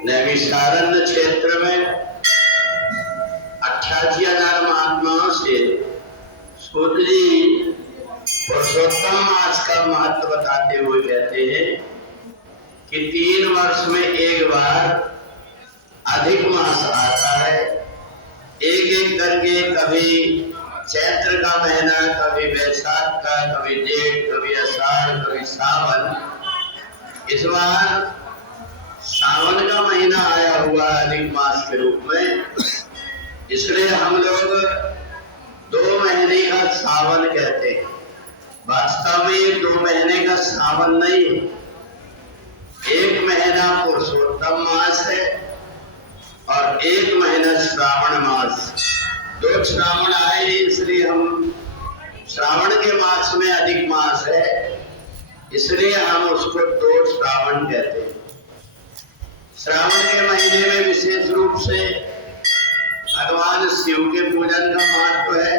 नैमिषारण्य क्षेत्र में 88,000 महात्माओं से सूत जी पुरुषोत्तम मास का महत्व बताते हुए कहते हैं कि 3 वर्ष में एक बार अधिक मास आता है। एक एक करके कभी चैत्र का महीना, कभी वैशाख का, कभी जेठ, कभी आषाढ़, कभी सावन। इस बार सावन का महीना आया हुआ अधिक मास के रूप में, इसलिए हम लोग 2 महीने का सावन कहते हैं। वास्तव में 2 महीने का सावन नहीं है, 1 महीना पुरुषोत्तम मास है और 1 महीना श्रावण मास। 2 श्रावण आए इसलिए हम श्रावण के मास में अधिक मास है, इसलिए हम उसको 2 श्रावण कहते हैं। श्रावण के महीने में विशेष रूप से भगवान शिव के पूजन का महत्व है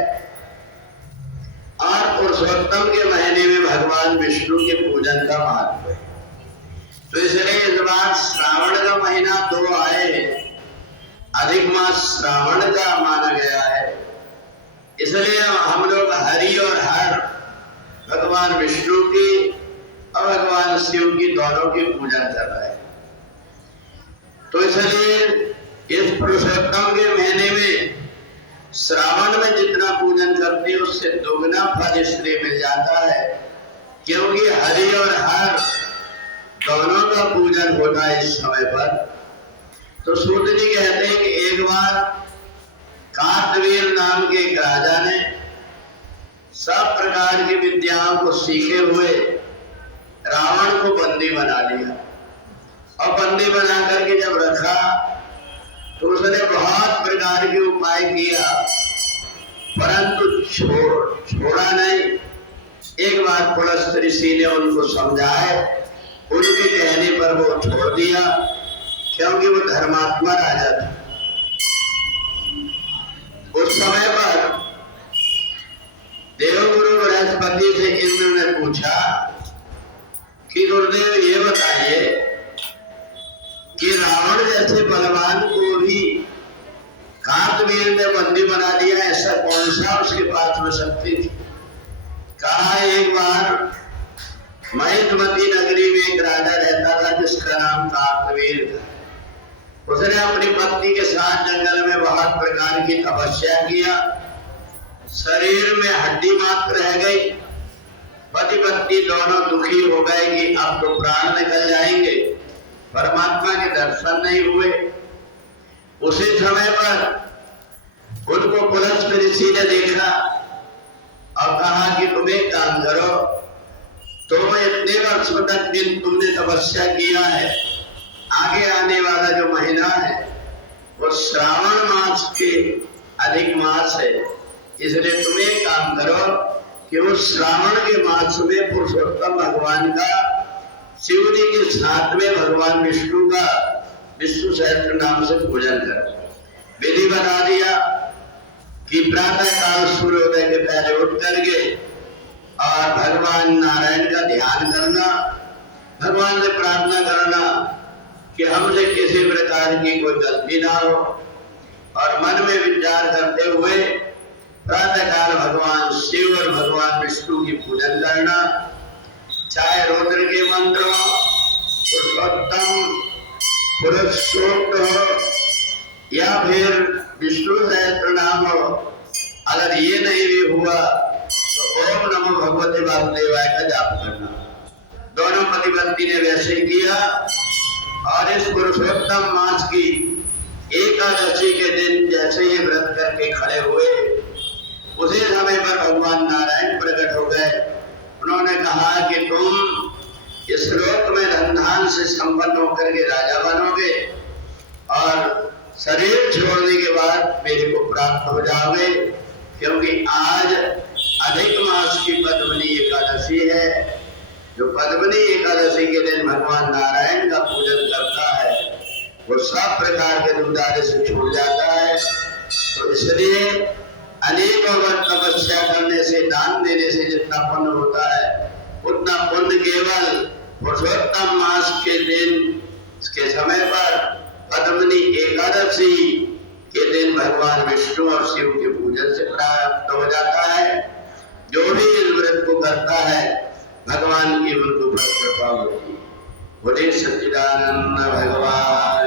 और पुरुषोत्तम के महीने में भगवान विष्णु के पूजन का महत्व है। तो इसलिए इस बार श्रावण का महीना 2 आए हैं, अधिक मास श्रावण का माना गया है, इसलिए हम लोग हरि और हर भगवान विष्णु की और भगवान शिव की दोनों की पूजन कर रहे हैं। तो इसलिए इस पुरुषोत्तम के महीने में श्रावण में जितना पूजन करते हैं उससे दोगुना फल इसलिए मिल जाता है क्योंकि हरि और हर दोनों का पूजन होता है इस समय पर। तो सूत जी कहते हैं कि एक बार कार्तवीर नाम के एक राजा ने सब प्रकार की विद्याओं को सीखे हुए रावण को बंदी बना लिया और बंदी बना करके जब रखा तो उसने बहुत प्रकार के उपाय किया, परंतु छोड़ा नहीं। एक बार पुलस्त ऋषि ने उनको समझाए, उनके कहने पर वो छोड़ दिया क्योंकि वो धर्मात्मा राजा था। उस समय पर देवगुरु बृहस्पति से इंद्र ने पूछा कि गुरुदेव ये बताइए कि रावण जैसे बलवान को भी कार्तवीर ने बंदी बना दिया, ऐसा कौन सा उसके पास में शक्ति थी। कहा एक बार महेंद्रमती नगरी में एक राजा रहता था जिसका नाम कार्तवीर था। उसने अपनी पत्नी के साथ जंगल में बहुत प्रकार की तपस्या किया, शरीर में हड्डी मात्र रह गई। पति पत्नी दोनों दुखी हो गए कि अब तो प्राण निकल जाएंगे, परमात्मा के दर्शन नहीं हुए। उसी समय पर उनको पुलस्त ऋषि ने देखा और कहा कि तुम एक काम करो, तुम इतने वर्षों तक दिन तुमने तपस्या किया है, आगे आने वाला जो महीना है वो श्रावण मास के अधिक मास है, इसलिए तुम एक काम करो कि उस श्रावण के मास में पुरुषोत्तम भगवान का शिव जी के साथ में भगवान विष्णु का विष्णु सहस्त्र नाम से पूजन करो। विधि बता दिया कि प्रातः काल सूर्योदय के पहले उठ करके और भगवान नारायण का ध्यान करना, भगवान से प्रार्थना करना कि हमसे किसी प्रकार की कोई गलती ना हो, और मन में विचार करते हुए प्रातः काल भगवान शिव और भगवान विष्णु की पूजन करना, चाहे रुद्र के मंत्रों, पुरुषोत्तम, पुरुष सूक्त हो या फिर विष्णु सहस्त्र नाम हो। अगर ये नहीं भी हुआ तो ओम नमो भगवते वासुदेवाय का जाप करना। दोनों पति पत्नी ने वैसे किया और इस पुरुषोत्तम मास की एकादशी के दिन जैसे ही व्रत करके खड़े हुए, उसी समय पर भगवान नारायण प्रकट हो गए। उन्होंने कहा कि तुम इस लोक में धन धान से संपन्न होकर के राजा बनोगे और शरीर छोड़ने के बाद मेरे को प्राप्त हो जाओगे, क्योंकि आज अधिक मास की पद्मनी एकादशी है। जो पद्मनी एकादशी के दिन भगवान नारायण का पूजन करता है वो सब प्रकार के दुर्दारे से छूट जाता है। तो इसलिए अनेकों बार तपस्या करने से, दान देने से जितना पुण्य होता है उतना पुण्य केवल पुरुषोत्तम मास के दिन के समय पर एकादशी के दिन भगवान विष्णु और शिव के पूजन से प्राप्त हो जाता है। जो भी इस व्रत को करता है भगवान की उनको पर कृपा होती है। बोले सच्चिदानंद भगवान